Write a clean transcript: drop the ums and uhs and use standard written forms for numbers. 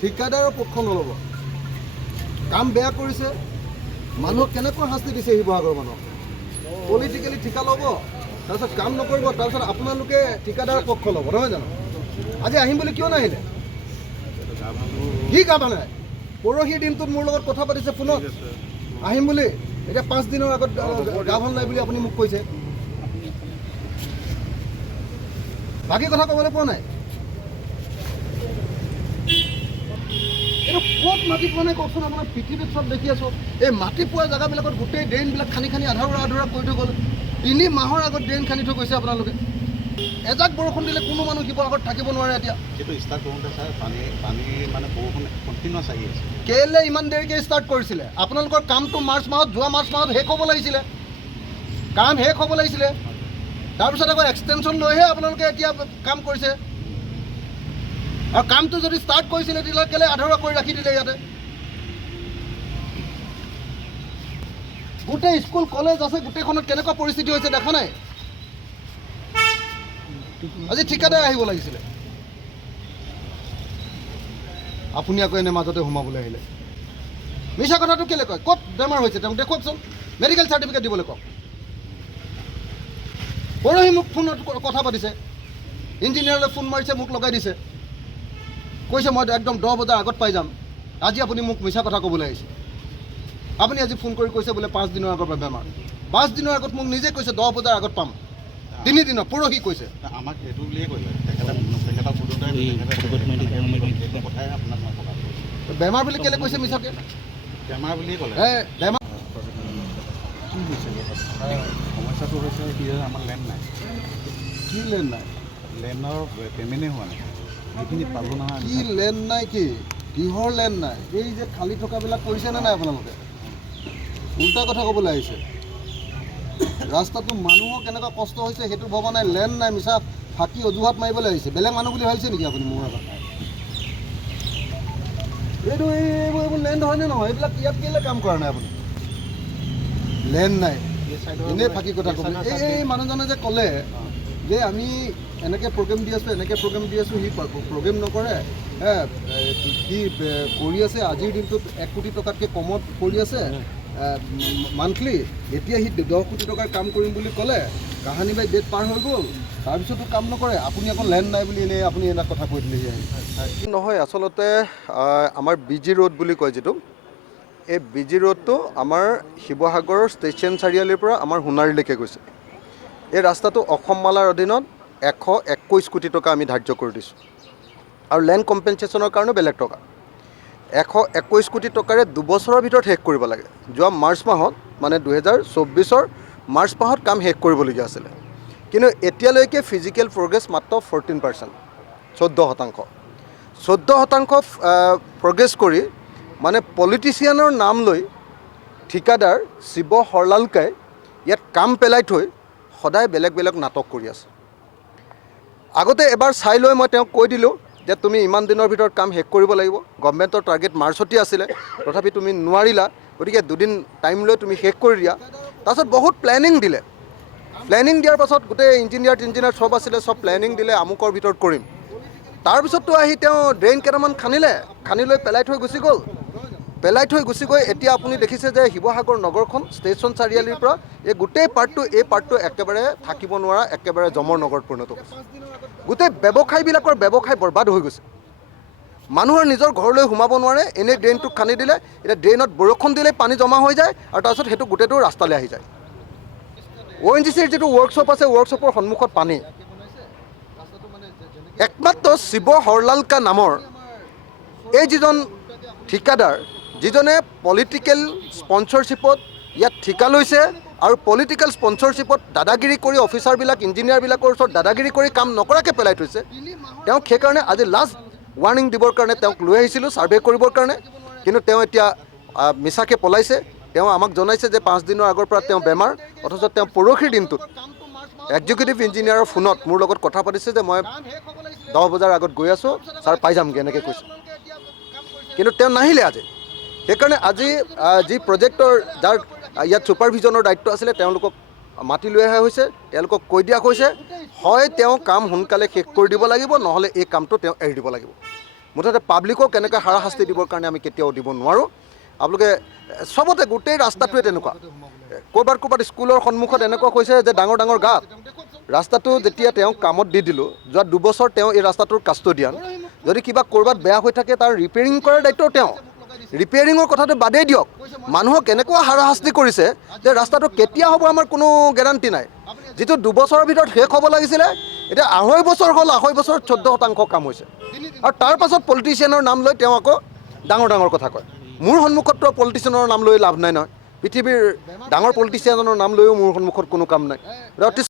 ঠিকাদাৰৰ পক্ষ নল'ব। কাম বেয়া কৰিছে, মানুহক কেনেকৈ শাস্তি দিছে শিৱসাগৰৰ মানুহক। পলিটিকেলি ঠিকা ল'ব, তাৰপিছত কাম নকৰিব, তাৰপিছত আপোনালোকে ঠিকাদাৰৰ পক্ষ ল'ব, নহয় জানো? আজি আহিম বুলি কিয় নাহিলে? কি কাম নাই? পৰহিৰ দিনটোত মোৰ লগত কথা পাতিছে ফোনত আহিম বুলি, এতিয়া 5 দিনৰ আগত গা ভাল নাই বুলি আপুনি মোক কৈছে। বাকী কথা ক'বলৈ পোৱা নাই। এইটো ক'ত মাটি পোৱা নাই কওকচোন? আপোনাৰ পৃথিৱীত চব দেখি আছোঁ। এই মাটি পোৱা জেগাবিলাকত গোটেই ড্ৰেইনবিলাক খানি খানি আধৰুৱা কৰি থৈ গ'ল। 3 মাহৰ আগত ড্ৰেইন খানি থৈ গৈছে আপোনালোকে। এজাক বৰষুণ দিলে কোনো মানুহ শিৱসাগৰত থাকিব নোৱাৰে। এতিয়া ষ্টাৰ্ট কৰোঁতে ছাৰ পানী মানে বৰষুণ কণ্টিনিউৱাছ আহি আছে। কেলৈ ইমান দেৰিকৈ ষ্টাৰ্ট কৰিছিলে? আপোনালোকৰ কামটো যোৱা মাৰ্চ মাহত শেষ হ'ব লাগিছিলে। কাম শেষ হ'ব লাগিছিলে। তাৰপিছত আকৌ এক্সটেনশ্যন লৈহে আপোনালোকে এতিয়া কাম কৰিছে। আৰু কামটো যদি ষ্টাৰ্ট কৰিছিলে তেতিয়াহ'লে কেলৈ আধৰুৱা কৰি ৰাখি দিলে ইয়াতে? গোটেই স্কুল কলেজ আছে, গোটেইখনত কেনেকুৱা পৰিস্থিতি হৈছে দেখা নাই? আজি ঠিকাদাৰ আহিব লাগিছিলে, আপুনি আকৌ এনে মাজতে সোমাবলৈ আহিলে। মিছা কথাটো কেলৈ কয়? ক'ত বেমাৰ হৈছে তেওঁক দেখুৱাওকচোন, মেডিকেল চাৰ্টিফিকেট দিবলৈ কওক। পৰহি মোক ফোনত কথা পাতিছে, ইঞ্জিনিয়াৰলৈ ফোন মাৰিছে, মোক লগাই দিছে, কৈছে মই একদম 10 বজাৰ আগত পাই যাম। আজি আপুনি মোক মিছা কথা ক'বলৈ আহিছে। আপুনি আজি ফোন কৰি কৈছে বোলে 5 দিনৰ আগৰ পৰা বেমাৰ। 5 দিনৰ আগত মোক নিজে কৈছে 10 বজাৰ আগত পাম। 3 দিনৰ পৰহি কৈছে। আমাক সেইটো বুলিয়ে কৈছে, তেখেতৰ কথাই আপোনাক মই প্ৰকাশ কৰিছোঁ। বেমাৰ বুলি কেলৈ কৈছে মিছাকৈ? বেমাৰ বুলিয়ে ক'লে। বেমাৰ কি হৈছে? সমস্যাটো হৈছে কি, আমাৰ লেণ্ড নাই। কি লেণ্ড নাই? লেণ্ডৰ পে'মেণ্টেই হোৱা নাই। সেইখিনি পালোঁ নহয়। কি লেণ্ড নাই? কি কিহৰ লেণ্ড নাই? এই যে খালী থকাবিলাক কৰিছেনে নাই আপোনালোকে? উল্টা কথা ক'বলৈ আহিছে। ৰাস্তাটো মানুহৰ কেনেকুৱা কষ্ট হৈছে সেইটো ভবা নাই। লেণ্ড নাই, মিছা ফাঁকি অজুহাত মাৰিবলৈ আহিছে। বেলেগ মানুহ বুলি ভাবিছে নেকি আপুনি মোৰ আগত? এইবোৰ লেণ্ড হয়নে নহয়? এইবিলাক ইয়াত কেলৈ কাম কৰা নাই আপুনি? লেণ্ড নাই, এনেই ফাঁকি কথা ক'ব। এই মানুহজনে যে ক'লে যে আমি এনেকৈ প্ৰগ্ৰেম দি আছোঁ, সি প্ৰগ্ৰেম নকৰে, কি কৰি আছে আজিৰ দিনটোত 1 কোটি টকাতকৈ কমত কৰি আছে মান্থলি। এতিয়া সি 10 কোটি টকাৰ কাম কৰিম বুলি ক'লে, কাহানী বাই ডেট পাৰ হৈ গ'ল, তাৰপিছতো কাম নকৰে। আপুনি আকৌ লেণ্ড নাই বুলি এনেই আপুনি এটা কথা কৈ দিলেহি। নহয়, আচলতে আমাৰ BG ৰোড বুলি কয় যিটো, এই BG ৰোডটো আমাৰ শিৱসাগৰৰ ষ্টেচন চাৰিআলিৰ পৰা আমাৰ সোণাৰীলৈকে গৈছে। এই ৰাস্তাটো অসম মালাৰ অধীনত 121 কোটি টকা আমি ধাৰ্য কৰি দিছোঁ। আৰু লেণ্ড কম্পেনচেশ্যনৰ কাৰণেও বেলেগ টকা 121 কোটি টকাৰে 2 বছৰৰ ভিতৰত শেষ কৰিব লাগে। যোৱা মাৰ্চ মাহত, মানে 2024ৰ মাৰ্চ মাহত কাম শেষ কৰিবলগীয়া আছিলে। কিন্তু এতিয়ালৈকে ফিজিকেল প্ৰগ্ৰেছ মাত্ৰ 14%, 14% প্ৰগ্ৰেছ কৰি মানে পলিটিচিয়ানৰ নাম লৈ ঠিকাদাৰ শিৱ হৰলালকাই ইয়াত কাম পেলাই থৈ সদায় বেলেগ বেলেগ নাটক কৰি আছে। আগতে এবাৰ চাই লৈ মই তেওঁক কৈ দিলোঁ যে তুমি ইমান দিনৰ ভিতৰত কাম শেষ কৰিব লাগিব। গভৰ্ণমেণ্টৰ টাৰ্গেট মাৰ্চতে আছিলে, তথাপি তুমি নোৱাৰিলা, গতিকে 2 দিন টাইম লৈ তুমি শেষ কৰি দিয়া। তাৰপিছত বহুত প্লেনিং দিলে। প্লেনিং দিয়াৰ পাছত গোটেই ইঞ্জিনিয়াৰ চব আছিলে, চব প্লেনিং দিলে, আমুকৰ ভিতৰত কৰিম। তাৰপিছততো আহি তেওঁ ড্ৰেইন কেইটামান খানি লৈ পেলাই থৈ গুচি গ'ল। এতিয়া আপুনি দেখিছে যে শিৱসাগৰ নগৰখন ষ্টেচন চাৰিআলিৰ পৰা এই গোটেই পাৰ্টটো একেবাৰে থাকিব নোৱাৰা, একেবাৰে জমৰ নগৰত পৰিণত হৈছে। গোটেই ব্যৱসায় বৰবাদ হৈ গৈছে। মানুহৰ নিজৰ ঘৰলৈ সোমাব নোৱাৰে, এনেই ড্ৰেইনটোক খান্দি দিলে। এতিয়া ড্ৰেইনত বৰষুণ দিলে পানী জমা হৈ যায়, আৰু তাৰপিছত সেইটো গোটেইটো ৰাস্তালৈ আহি যায়। ONGCৰ যিটো ৱৰ্কশ্বপ আছে, ৱৰ্কশ্বপৰ সন্মুখত পানী। একমাত্ৰ শিৱ হৰলালকা নামৰ এই যিজন ঠিকাদাৰ, যিজনে পলিটিকেল স্পন্সৰশ্বিপত ইয়াত ঠিকা লৈছে, আৰু পলিটিকেল স্পন্সৰশ্বিপত দাদাগিৰি কৰি অফিচাৰবিলাক, ইঞ্জিনিয়াৰবিলাকৰ ওচৰত দাদাগিৰি কৰি কাম নকৰাকৈ পেলাই থৈছে। তেওঁক সেইকাৰণে আজি লাষ্ট ৱাৰ্ণিং দিবৰ কাৰণে তেওঁক লৈ আহিছিলোঁ ছাৰ্ভে কৰিবৰ কাৰণে। কিন্তু তেওঁ এতিয়া মিছাকৈ পলাইছে। তেওঁ আমাক জনাইছে যে 5 দিনৰ আগৰ পৰা তেওঁ বেমাৰ, অথচ তেওঁ পৰহিৰ দিনটোত এক্সিকিউটিভ ইঞ্জিনিয়াৰৰ ফোনত মোৰ লগত কথা পাতিছে যে মই 10 বজাৰ আগত গৈ আছোঁ, ছাৰ পাই যামগৈ, এনেকৈ কৈছে। কিন্তু তেওঁ নাহিলে আজি। সেইকাৰণে আজি যি প্ৰজেক্টৰ যাৰ ইয়াত ছুপাৰভিজনৰ দায়িত্ব আছিলে, তেওঁলোকক মাতি লৈ অহা হৈছে। তেওঁলোকক কৈ দিয়া হৈছে, হয় তেওঁ কাম সোনকালে শেষ কৰি দিব লাগিব, নহ'লে এই কামটো তেওঁ এৰি দিব লাগিব। মুঠতে পাব্লিকক এনেকৈ হাৰাশাস্তি দিবৰ কাৰণে আমি কেতিয়াও দিব নোৱাৰোঁ। আপোনালোকে চবতে গোটেই ৰাস্তাটোৱে তেনেকুৱা, ক'ৰবাত স্কুলৰ সন্মুখত এনেকুৱা কৈছে যে ডাঙৰ ডাঙৰ গাঁত। ৰাস্তাটো যেতিয়া তেওঁক কামত দি দিলোঁ, যোৱা 2 বছৰ তেওঁ এই ৰাস্তাটোৰ কাষ্টডিয়ান। যদি কিবা ক'ৰবাত বেয়া হৈ থাকে তাৰ ৰিপেয়াৰিং কৰাৰ দায়িত্ব তেওঁ। ৰিপেয়াৰিঙৰ কথাটো বাদেই দিয়ক, মানুহক এনেকুৱা হাৰাশাস্তি কৰিছে যে ৰাস্তাটো কেতিয়া হ'ব আমাৰ কোনো গেৰাণ্টি নাই। যিটো 2 বছৰৰ ভিতৰত শেষ হ'ব লাগিছিলে, এতিয়া 2.5 বছৰ হ'ল, 2.5 বছৰত 14% কাম হৈছে। আৰু তাৰ পাছত পলিটিচিয়ানৰ নাম লৈ তেওঁ আকৌ ডাঙৰ কথা কয়। মোৰ সন্মুখততো পলিটিচিয়ানৰ নাম লৈ লাভ নাই নহয়। পৃথিৱীৰ ডাঙৰ পলিটিচিয়ানৰ নাম লৈও মোৰ সন্মুখত কোনো কাম নাই।